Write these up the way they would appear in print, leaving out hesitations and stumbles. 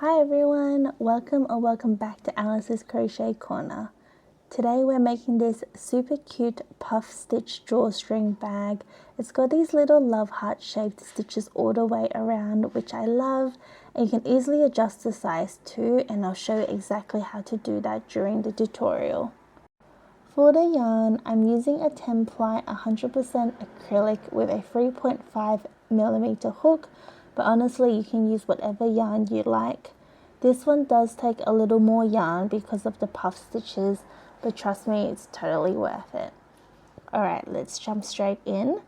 Hi everyone, welcome back to Alice's Crochet Corner. Today we're making this super cute puff stitch drawstring bag. It's got these little love heart shaped stitches all the way around, which I love, and you can easily adjust the size too, and I'll show you exactly how to do that during the tutorial. For the yarn, I'm using a 10 ply 100% acrylic with a 3.5mm hook, but honestly you can use whatever yarn you like. This one does take a little more yarn because of the puff stitches, but trust me, it's totally worth it. Alright, let's jump straight in.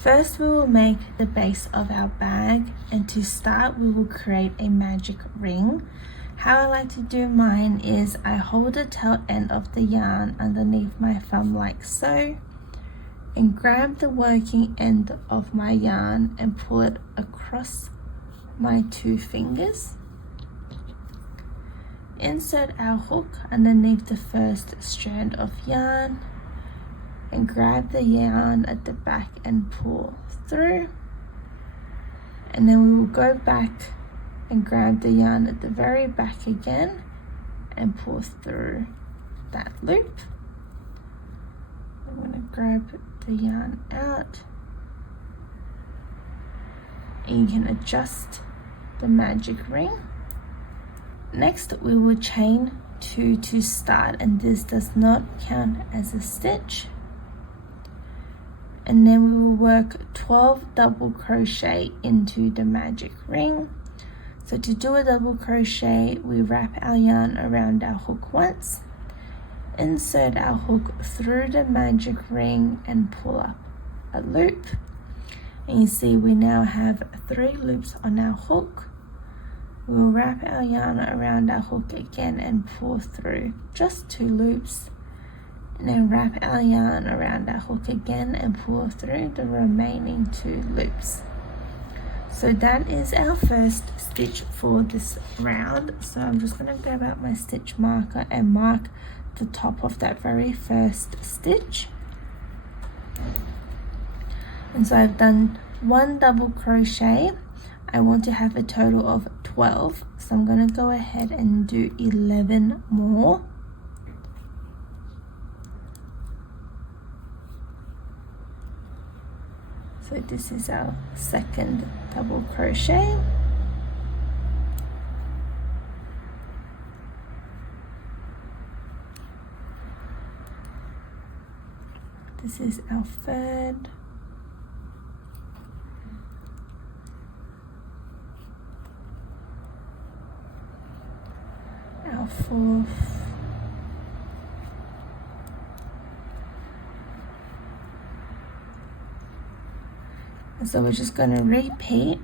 First we will make the base of our bag, and to start we will create a magic ring. How I like to do mine is I hold the tail end of the yarn underneath my thumb like so, and grab the working end of my yarn and pull it across my two fingers. Insert our hook underneath the first strand of yarn and grab the yarn at the back and pull through, and then we will go back and grab the yarn at the very back again and pull through that loop. I'm going to grab the yarn out, and you can adjust the magic ring. Next we will chain 2 to start, and this does not count as a stitch, and then we will work 12 double crochet into the magic ring. So to do a double crochet, we wrap our yarn around our hook once, insert our hook through the magic ring and pull up a loop, and you see we now have 3 loops on our hook. We will wrap our yarn around our hook again and pull through just 2 loops, and then wrap our yarn around our hook again and pull through the remaining 2 loops. So that is our first stitch for this round. So I'm just going to grab out my stitch marker and mark the top of that very first stitch. And so I've done 1 double crochet. I want to have a total of 12, so I'm going to go ahead and do 11 more. So this is our second double crochet. This is our third. Our fourth. So we're just going to repeat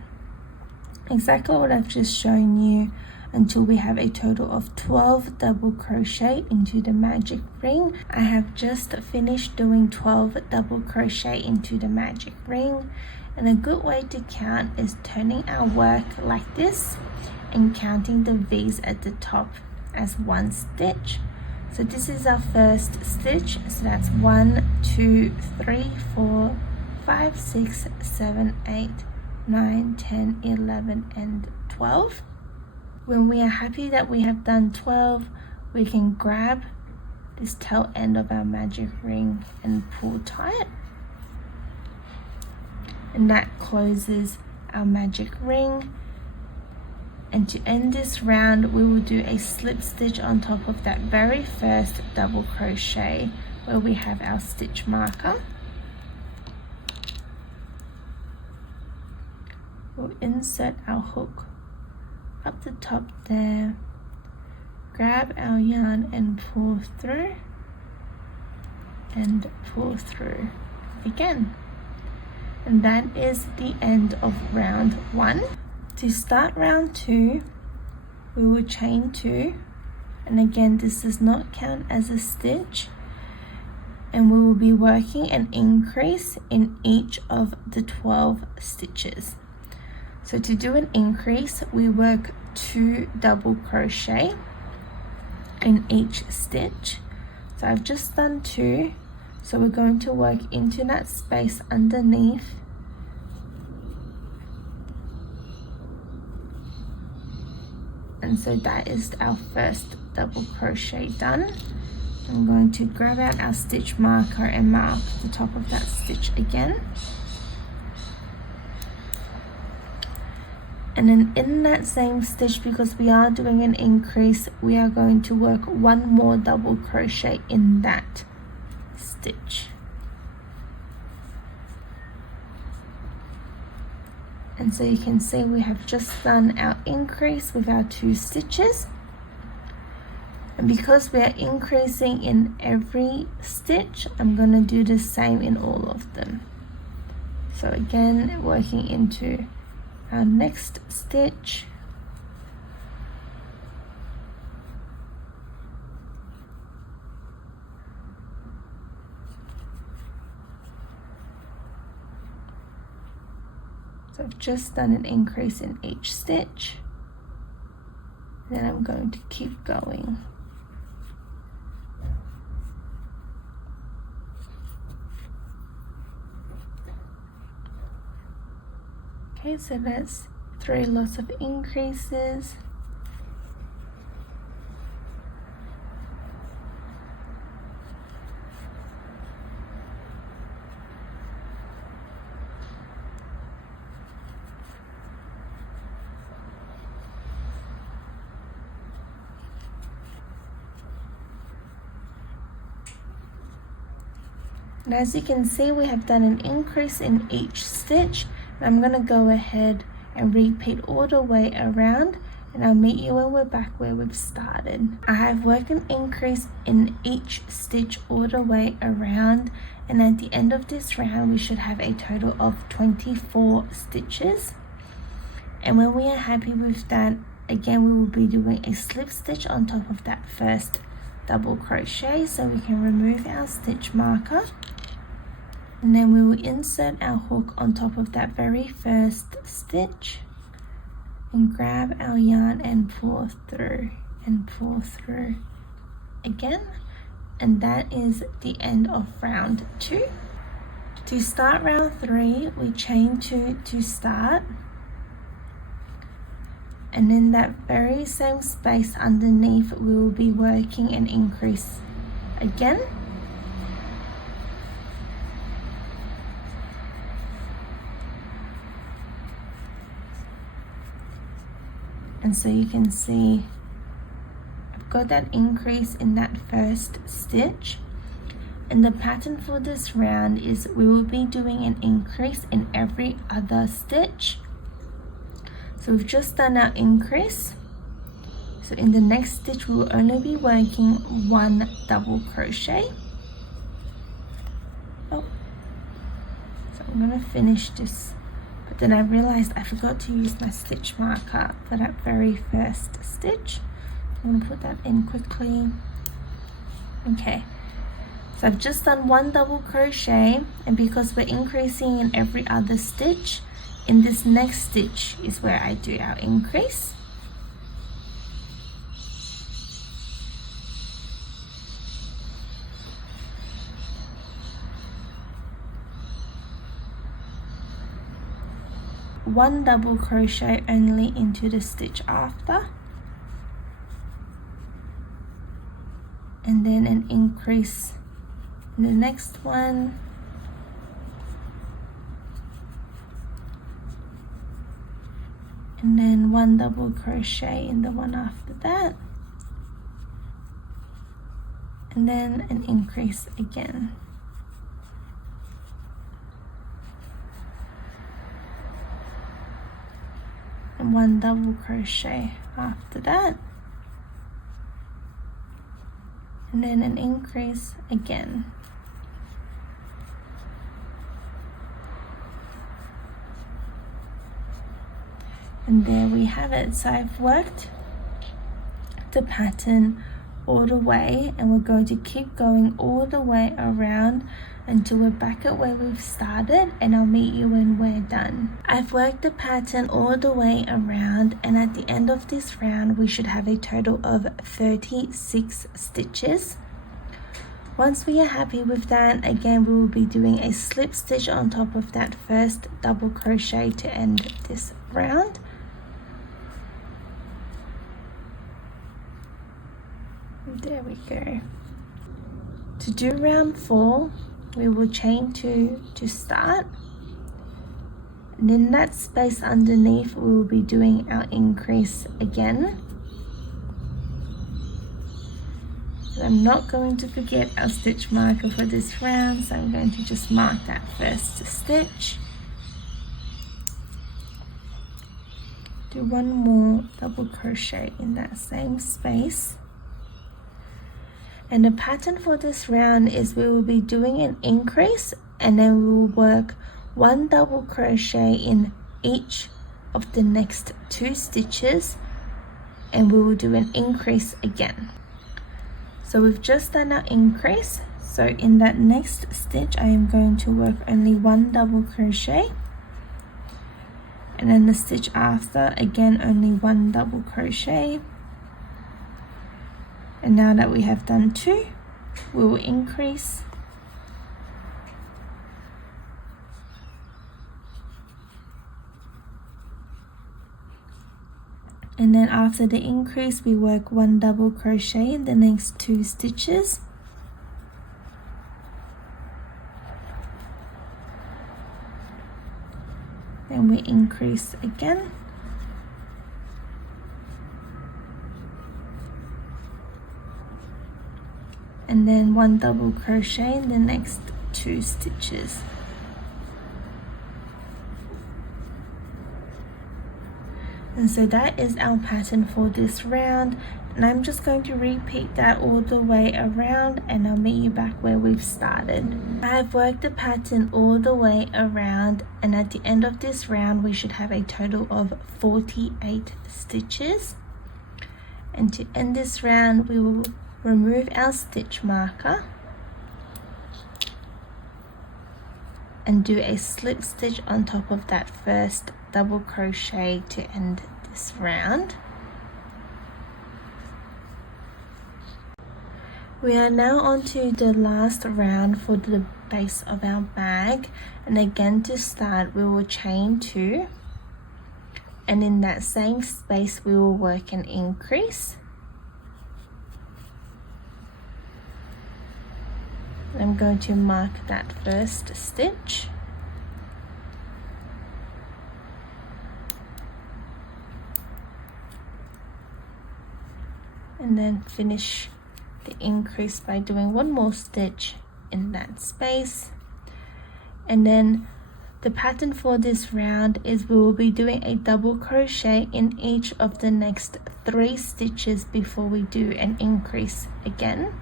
exactly what I've just shown you until we have a total of 12 double crochet into the magic ring. I have just finished doing 12 double crochet into the magic ring, and a good way to count is turning our work like this and counting the V's at the top as 1 stitch. So this is our first stitch, so that's 1, 2, 3, 4, 5, 6, 7, 8, 9, 10, 11, and 12. When we are happy that we have done 12, we can grab this tail end of our magic ring and pull tight, and that closes our magic ring. And to end this round, we will do a slip stitch on top of that very first double crochet where we have our stitch marker. We'll insert our hook up the top there, grab our yarn and pull through, and pull through again. And that is the end of round 1. To start round 2, we will chain 2, and again this does not count as a stitch, and we will be working an increase in each of the 12 stitches. So to do an increase, we work 2 double crochet in each stitch. So I've just done 2, so we're going to work into that space underneath And so that is our first double crochet done. I'm going to grab out our stitch marker and mark the top of that stitch again. And then in that same stitch, because we are doing an increase, we are going to work one more double crochet in that stitch. And so you can see we have just done our increase with our 2 stitches. And because we are increasing in every stitch, I'm going to do the same in all of them. So again, working into our next stitch. So I've just done an increase in each stitch. Then I'm going to keep going. Okay, so that's 3 lots of increases. And as you can see, we have done an increase in each stitch. I'm going to go ahead and repeat all the way around, and I'll meet you when we're back where we've started. I have worked an increase in each stitch all the way around, and at the end of this round we should have a total of 24 stitches. And when we are happy with that, again we will be doing a slip stitch on top of that first double crochet, so we can remove our stitch marker. And then we will insert our hook on top of that very first stitch and grab our yarn and pull through again. And that is the end of round 2. To start round 3, we chain 2 to start, and in that very same space underneath we will be working an increase again. And so you can see I've got that increase in that first stitch, and the pattern for this round is we will be doing an increase in every other stitch. So we've just done our increase, so in the next stitch we will only be working 1 double crochet. So I'm going to finish this. But then I realized I forgot to use my stitch marker for that very first stitch. I'm going to put that in quickly. Okay, so I've just done 1 double crochet, and because we're increasing in every other stitch, in this next stitch is where I do our increase. One double crochet only into the stitch after, and then an increase in the next one, and then 1 double crochet in the one after that, and then an increase again. And 1 double crochet after that, and then an increase again. And there we have it. So I've worked the pattern all the way, and we're going to keep going all the way around until we're back at where we've started, and I'll meet you when we're done. I've worked the pattern all the way around, and at the end of this round we should have a total of 36 stitches. Once we are happy with that, again we will be doing a slip stitch on top of that first double crochet to end this round. There we go. To do round 4, we will chain 2 to start, and in that space underneath we will be doing our increase again. And I'm not going to forget our stitch marker for this round, so I'm going to just mark that first stitch. Do one more double crochet in that same space. And the pattern for this round is we will be doing an increase, and then we will work 1 double crochet in each of the next 2 stitches, and we will do an increase again. So we've just done our increase, so in that next stitch I am going to work only 1 double crochet, and then the stitch after, again only 1 double crochet. And now that we have done 2, we will increase, and then after the increase we work 1 double crochet in the next 2 stitches, then we increase again, and then 1 double crochet in the next 2 stitches. And so that is our pattern for this round, and I'm just going to repeat that all the way around, and I'll meet you back where we've started. I have worked the pattern all the way around, and at the end of this round we should have a total of 48 stitches. And to end this round we will remove our stitch marker and do a slip stitch on top of that first double crochet to end this round. We are now on to the last round for the base of our bag, and again to start we will chain 2, and in that same space we will work an increase. I'm going to mark that first stitch, and then finish the increase by doing 1 more stitch in that space. And then the pattern for this round is we will be doing a double crochet in each of the next 3 stitches before we do an increase again.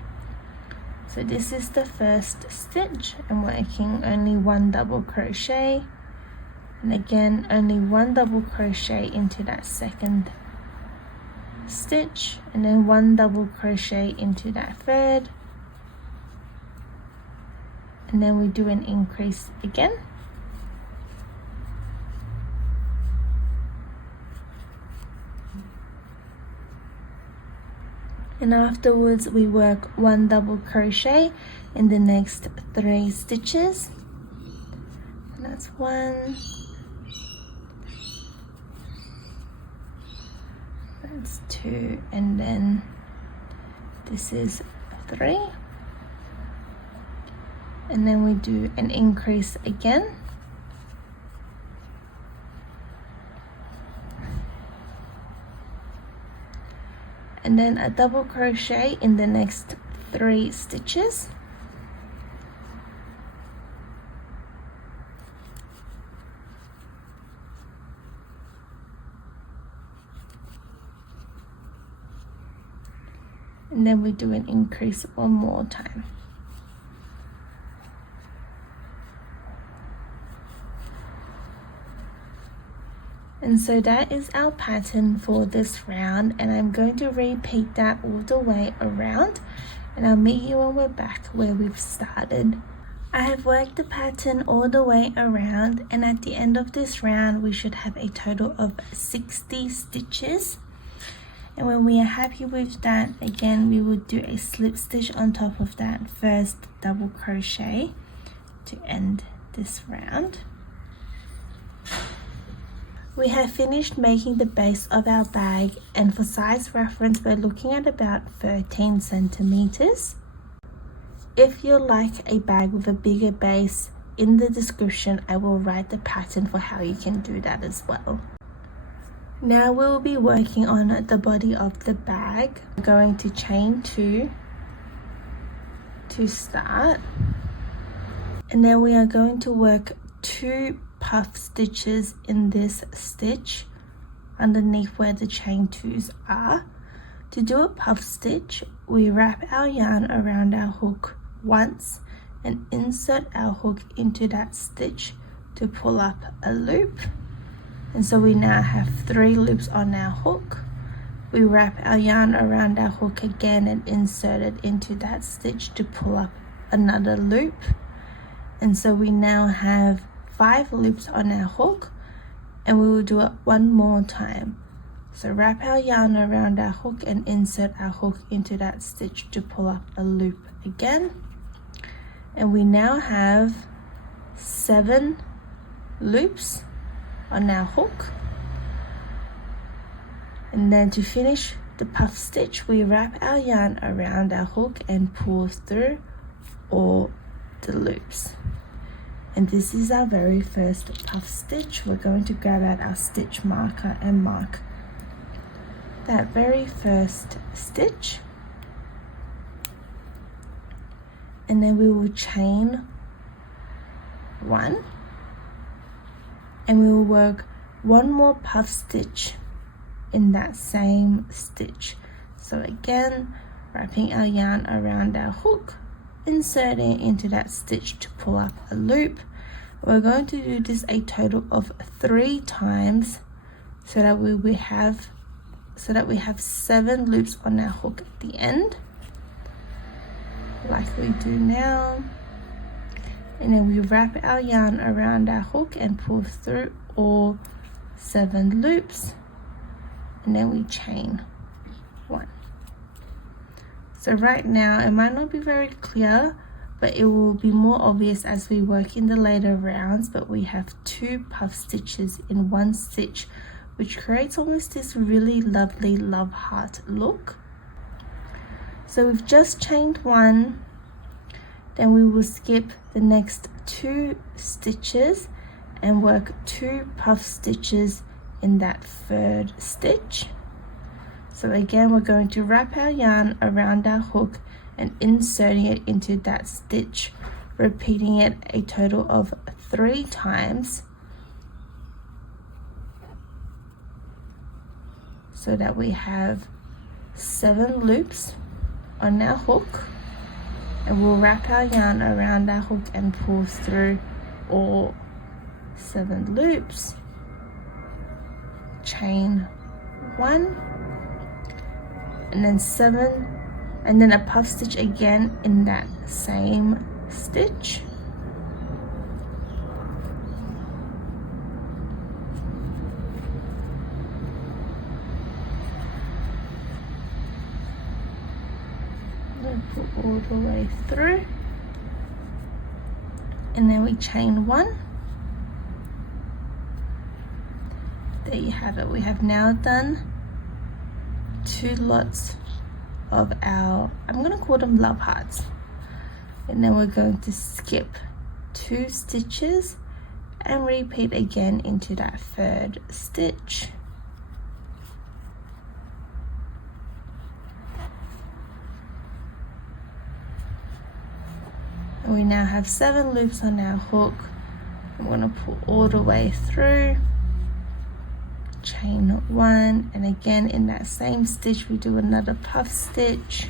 So this is the first stitch. I'm working only 1 double crochet, and again only 1 double crochet into that second stitch, and then 1 double crochet into that third, and then we do an increase again. And afterwards we work 1 double crochet in the next 3 stitches. And that's 1, that's 2, and then this is 3, and then we do an increase again. And then a double crochet in the next 3 stitches, and then we do an increase 1 more time. And so that is our pattern for this round, and I'm going to repeat that all the way around, and I'll meet you when we're back where we've started. I have worked the pattern all the way around, and at the end of this round we should have a total of 60 stitches. And when we are happy with that, again we would do a slip stitch on top of that first double crochet to end this round. We have finished making the base of our bag, and for size reference we're looking at about 13 centimeters. If you like a bag with a bigger base, in the description I will write the pattern for how you can do that as well. Now we'll be working on the body of the bag. We're going to chain 2 to start, and then we are going to work 2 puff stitches in this stitch underneath where the chain 2s are. To do a puff stitch, we wrap our yarn around our hook once and insert our hook into that stitch to pull up a loop. And so we now have 3 loops on our hook. We wrap our yarn around our hook again and insert it into that stitch to pull up another loop. And so we now have 5 loops on our hook, and we will do it one more time. So wrap our yarn around our hook and insert our hook into that stitch to pull up a loop again. And we now have 7 loops on our hook. And then to finish the puff stitch, we wrap our yarn around our hook and pull through all the loops. And this is our very first puff stitch. We're going to grab out our stitch marker and mark that very first stitch. And then we will chain 1, and we will work 1 more puff stitch in that same stitch. So again, wrapping our yarn around our hook, inserting it into that stitch to pull up a loop. We're going to do this a total of 3 times so that we have 7 loops on our hook at the end, like we do now. And then we wrap our yarn around our hook and pull through all 7 loops, and then we chain 1. So right now it might not be very clear, but it will be more obvious as we work in the later rounds, but we have 2 puff stitches in 1 stitch, which creates almost this really lovely love heart look. So we've just chained 1, then we will skip the next 2 stitches and work 2 puff stitches in that 3rd stitch. So again, we're going to wrap our yarn around our hook and inserting it into that stitch, repeating it a total of 3 times so that we have 7 loops on our hook. And we'll wrap our yarn around our hook and pull through all 7 loops, chain 1, and then 7, and then a puff stitch again in that same stitch. And pull all the way through, and then we chain 1. There you have it. We have now done 2 lots of our, I'm going to call them love hearts, and then we're going to skip 2 stitches and repeat again into that 3rd stitch. And we now have 7 loops on our hook. I'm going to pull all the way through, chain 1, and again in that same stitch we do another puff stitch.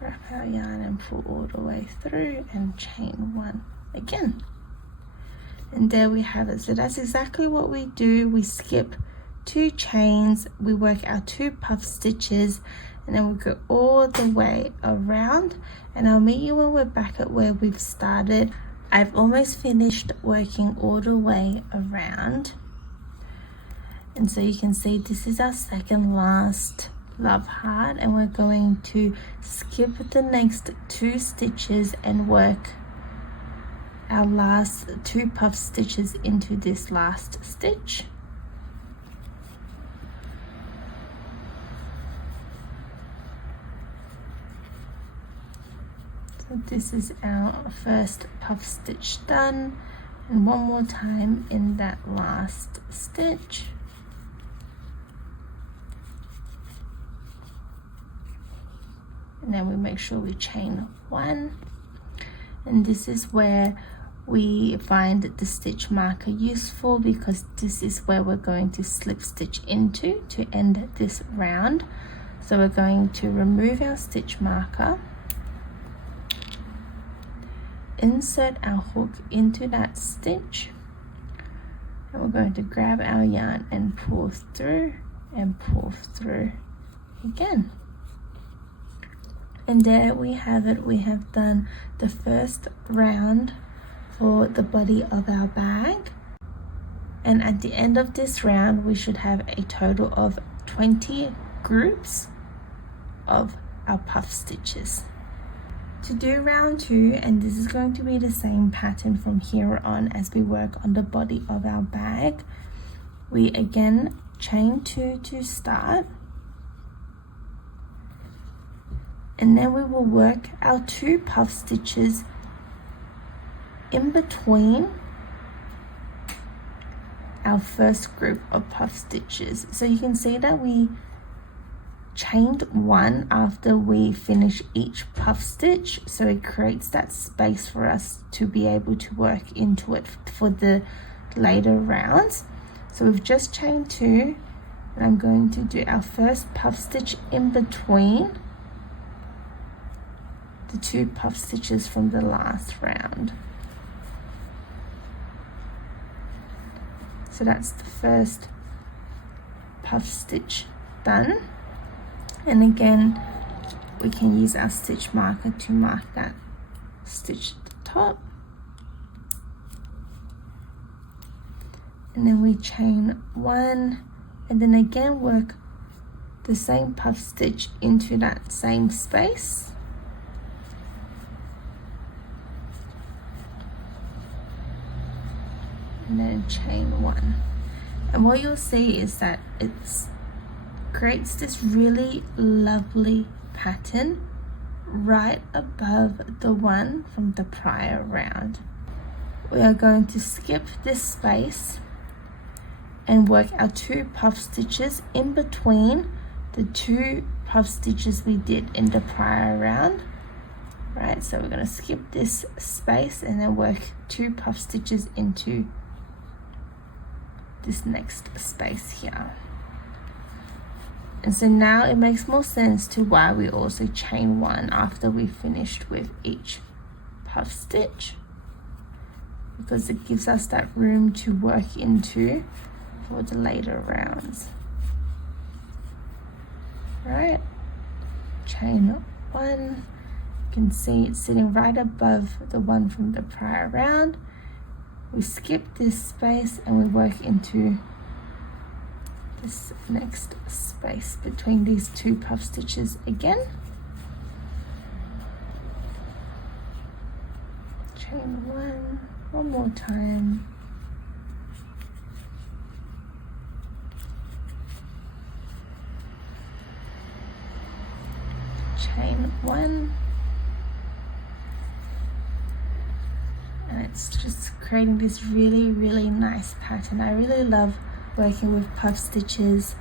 Wrap our yarn and pull all the way through and chain 1 again. And there we have it. So that's exactly what we do. We skip 2 chains, we work our 2 puff stitches, and then we go all the way around, and I'll meet you when we're back at where we've started. I've almost finished working all the way around, and so you can see this is our second last love heart, and we're going to skip the next 2 stitches and work our last 2 puff stitches into this last stitch. So this is our first puff stitch done, and one more time in that last stitch. And then we make sure we chain 1, and this is where we find the stitch marker useful, because this is where we're going to slip stitch into to end this round. So we're going to remove our stitch marker, insert our hook into that stitch, and we're going to grab our yarn and pull through and pull through again. And there we have it. We have done the first round for the body of our bag, and at the end of this round we should have a total of 20 groups of our puff stitches. To do round 2, and this is going to be the same pattern from here on as we work on the body of our bag, we again chain 2 to start, and then we will work our 2 puff stitches in between our first group of puff stitches. So you can see that we chained 1 after we finish each puff stitch, so it creates that space for us to be able to work into it for the later rounds. So we've just chained 2, and I'm going to do our first puff stitch in between the 2 puff stitches from the last round. So that's the first puff stitch done, and again we can use our stitch marker to mark that stitch at the top, and then we chain 1, and then again work the same puff stitch into that same space, and then chain 1. And what you'll see is that it creates this really lovely pattern right above the one from the prior round. We are going to skip this space and work our 2 puff stitches in between the 2 puff stitches we did in the prior round. Right, so we're going to skip this space and then work 2 puff stitches into this next space here. And so now it makes more sense to why we also chain 1 after we finished with each puff stitch, because it gives us that room to work into for the later rounds. Right, chain 1, you can see it's sitting right above the one from the prior round. We skip this space and we work into this next space between these 2 puff stitches again. Chain 1 more time. Chain 1. And it's just creating this really nice pattern. I really love working with puff stitches.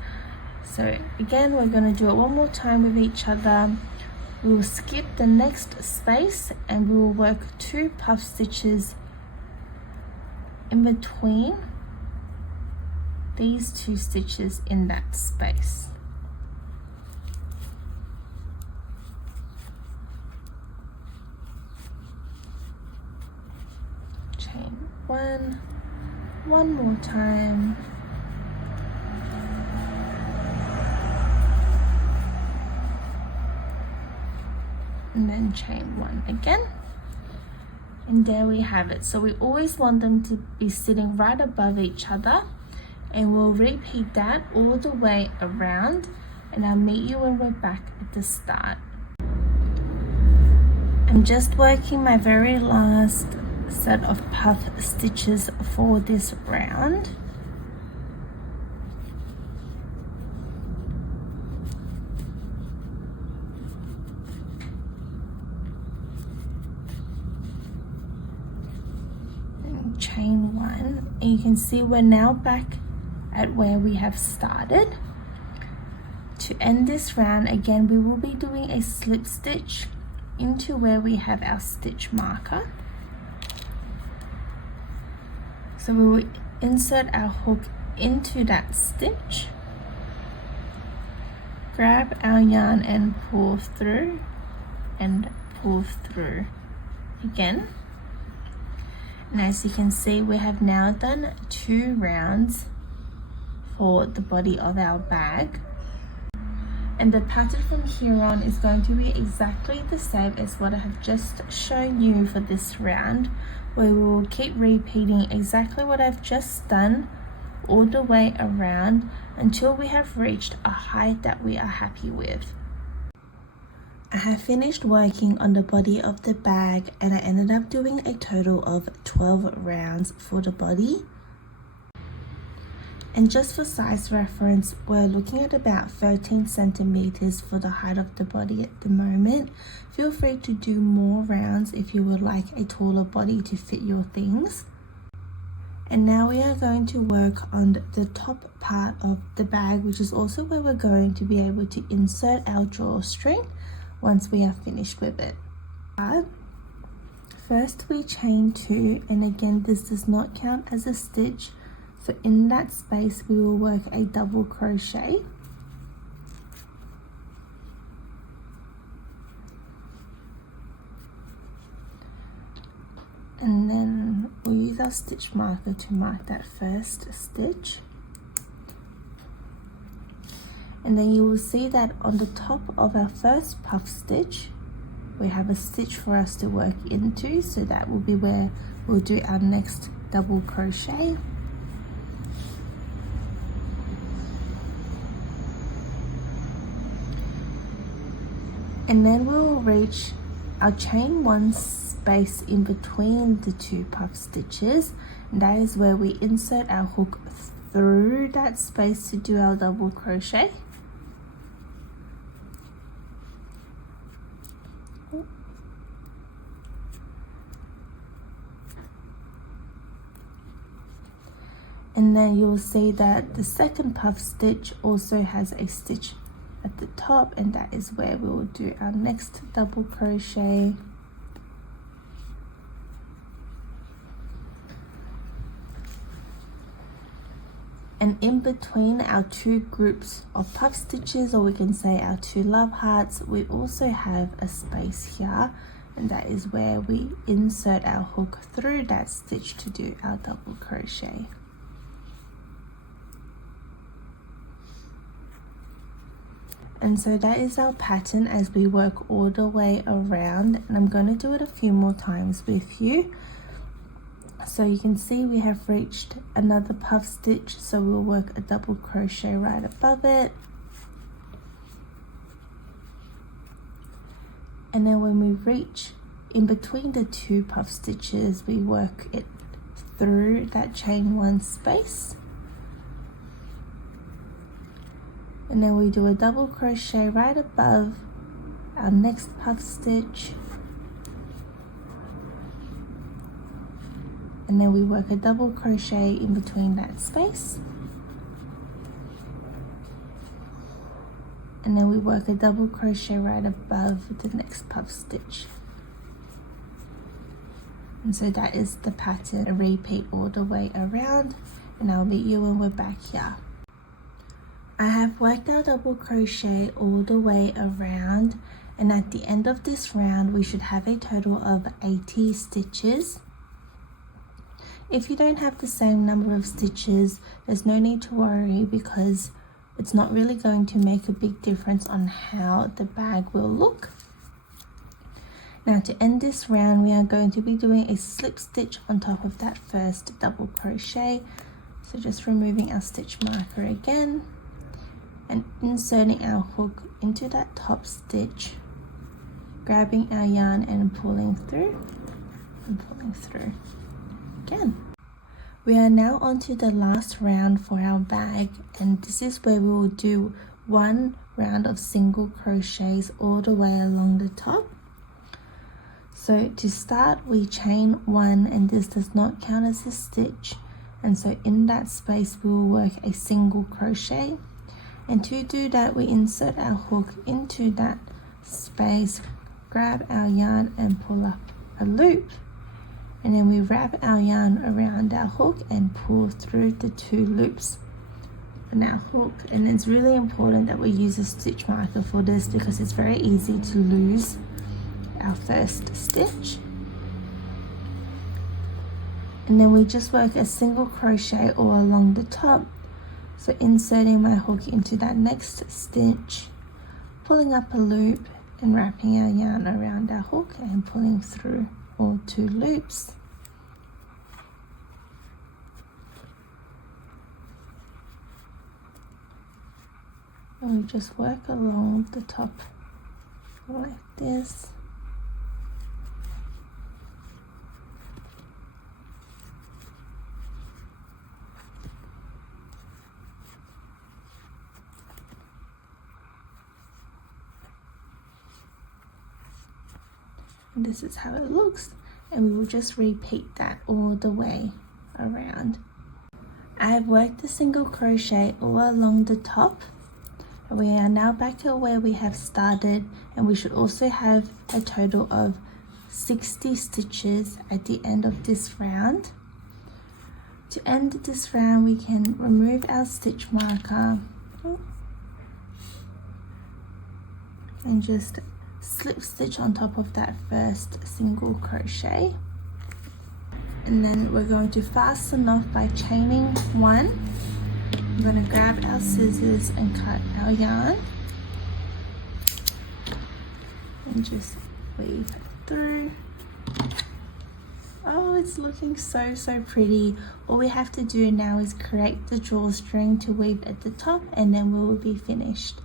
So again, we're going to do it one more time with each other. We will skip the next space and we will work 2 puff stitches in between these 2 stitches in that space. Chain 1 more time. And then chain 1 again. And there we have it. So we always want them to be sitting right above each other, and we'll repeat that all the way around and I'll meet you when we're back at the start. I'm just working my very last set of puff stitches for this round. And chain one, and you can see we're now back at where we have started. To end this round, again, we will be doing a slip stitch into where we have our stitch marker. So we will insert our hook into that stitch, grab our yarn and pull through and pull through again. And as you can see, we have now done 2 rounds for the body of our bag. And the pattern from here on is going to be exactly the same as what I have just shown you for this round, where we will keep repeating exactly what I've just done all the way around until we have reached a height that we are happy with. I have finished working on the body of the bag, and I ended up doing a total of 12 rounds for the body. And just for size reference, we're looking at about 13 centimeters for the height of the body at the moment. Feel free to do more rounds if you would like a taller body to fit your things. And now we are going to work on the top part of the bag, which is also where we're going to be able to insert our drawstring once we are finished with it. First we chain 2, and again this does not count as a stitch. So in that space, we will work a double crochet. And then we'll use our stitch marker to mark that first stitch. And then you will see that on the top of our first puff stitch, we have a stitch for us to work into. So that will be where we'll do our next double crochet. And then we'll reach our chain 1 space in between the 2 puff stitches, and that is where we insert our hook through that space to do our double crochet. And then you'll see that the second puff stitch also has a stitch at the top, and that is where we will do our next double crochet. And in between our 2 groups of puff stitches, or we can say our 2 love hearts, we also have a space here, and that is where we insert our hook through that stitch to do our double crochet. And so that is our pattern as we work all the way around, and I'm going to do it a few more times with you. So you can see we have reached another puff stitch, so we'll work a double crochet right above it. And then when we reach in between the 2 puff stitches, we work it through that chain 1 space. And then we do a double crochet right above our next puff stitch, and then we work a double crochet in between that space, and then we work a double crochet right above the next puff stitch. And so that is the pattern. I repeat all the way around, and I'll meet you when we're back here. I have worked our double crochet all the way around, and at the end of this round we should have a total of 80 stitches. If you don't have the same number of stitches, there's no need to worry, because it's not really going to make a big difference on how the bag will look. Now to end this round, we are going to be doing a slip stitch on top of that first double crochet. So just removing our stitch marker again. and inserting our hook into that top stitch, grabbing our yarn and pulling through again. We are now on to the last round for our bag, and this is where we will do one round of single crochets all the way along the top. So to start, we chain one, and this does not count as a stitch, and so in that space we will work a single crochet. And to do that, we insert our hook into that space, grab our yarn and pull up a loop, and then we wrap our yarn around our hook and pull through the 2 loops on our hook. And it's really important that we use a stitch marker for this because it's very easy to lose our first stitch. And then we just work a single crochet all along the top. So inserting my hook into that next stitch, pulling up a loop and wrapping our yarn around our hook and pulling through all 2 loops. And we just work along the top like this. And this is how it looks, and we will just repeat that all the way around. I have worked the single crochet all along the top. We are now back at where we have started, and we should also have a total of 60 stitches at the end of this round. To end this round, we can remove our stitch marker and just slip stitch on top of that first single crochet, and then we're going to fasten off by chaining 1. I'm going to grab our scissors and cut our yarn and just weave through. Oh, it's looking so pretty. All we have to do now is create the drawstring to weave at the top, and then we will be finished.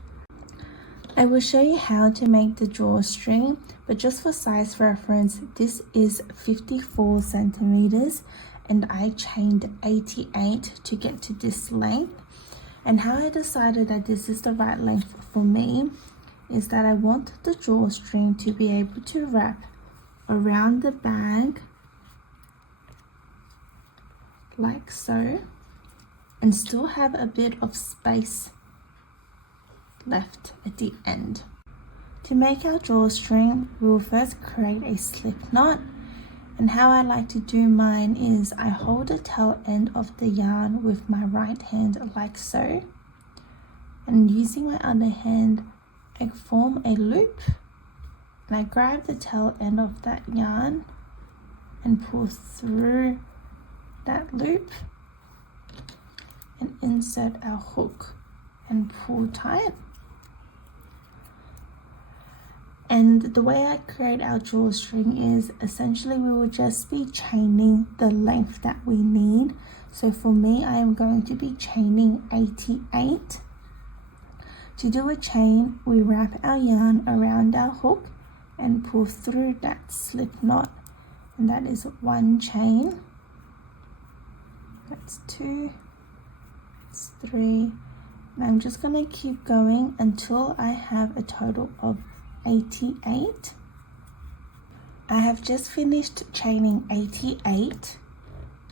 I will show you how to make the drawstring, but just for size reference, this is 54 centimeters and I chained 88 to get to this length. And how I decided that this is the right length for me is that I want the drawstring to be able to wrap around the bag like so, and still have a bit of space left at the end. To make our drawstring, we will first create a slip knot, and how I like to do mine is I hold the tail end of the yarn with my right hand like so, and using my other hand I form a loop, and I grab the tail end of that yarn and pull through that loop and insert our hook and pull tight. And the way I create our drawstring is essentially we will just be chaining the length that we need. So for me, I am going to be chaining 88. To do a chain, we wrap our yarn around our hook and pull through that slip knot, and that is 1 chain. That's 2, that's 3, and I'm just going to keep going until I have a total of 88. I have just finished chaining 88,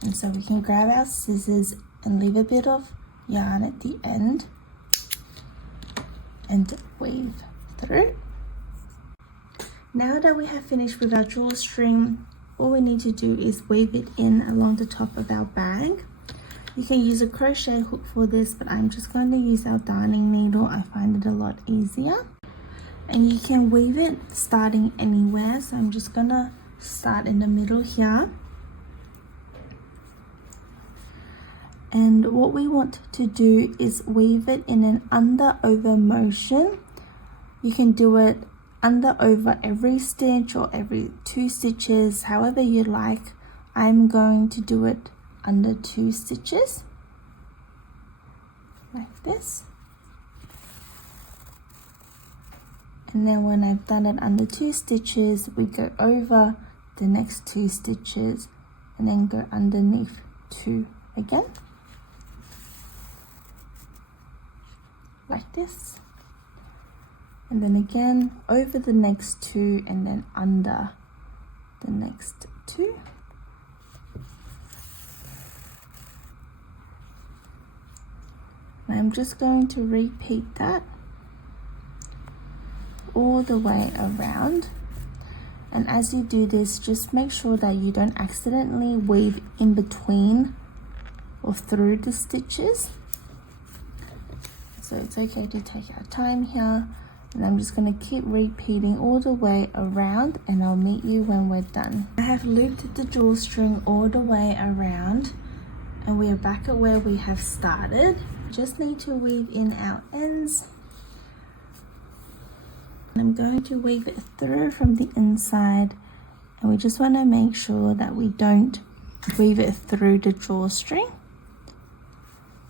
and so we can grab our scissors and leave a bit of yarn at the end and weave through. Now that we have finished with our drawstring, all we need to do is weave it in along the top of our bag. You can use a crochet hook for this, but I'm just going to use our darning needle. I find it a lot easier. And you can weave it starting anywhere, so I'm just gonna start in the middle here. And what we want to do is weave it in an under-over motion. You can do it under-over every stitch or every 2 stitches, however you like. I'm going to do it under 2 stitches, like this. And then when I've done it under 2 stitches, we go over the next 2 stitches and then go underneath 2 again, like this. And then again over the next 2 and then under the next 2. And I'm just going to repeat that all the way around. And as you do this, just make sure that you don't accidentally weave in between or through the stitches. So it's okay to take our time here. And I'm just going to keep repeating all the way around, and I'll meet you when we're done. I have looped the drawstring all the way around, and we are back at where we have started. Just need to weave in our ends. And I'm going to weave it through from the inside, and we just want to make sure that we don't weave it through the drawstring.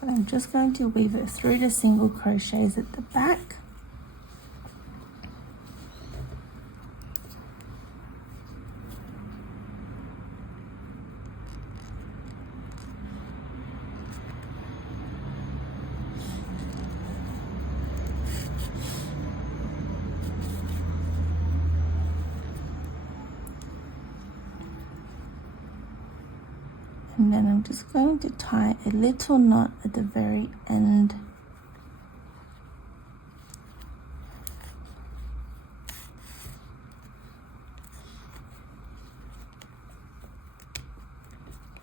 But I'm just going to weave it through the single crochets at the back. And then I'm just going to tie a little knot at the very end.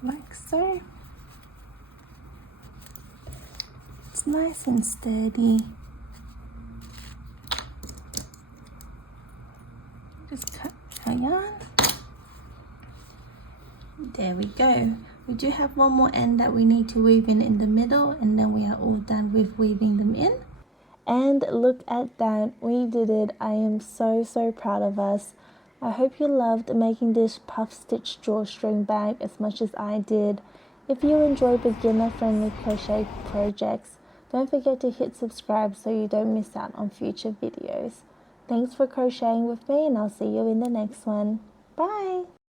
Like so. It's nice and sturdy. Just cut our yarn. There we go. We do have one more end that we need to weave in the middle, and then we are all done with weaving them in. And look at that, we did it. I am so proud of us. I hope you loved making this puff stitch drawstring bag as much as I did. If you enjoy beginner friendly crochet projects, don't forget to hit subscribe so you don't miss out on future videos. Thanks for crocheting with me, and I'll see you in the next one. Bye!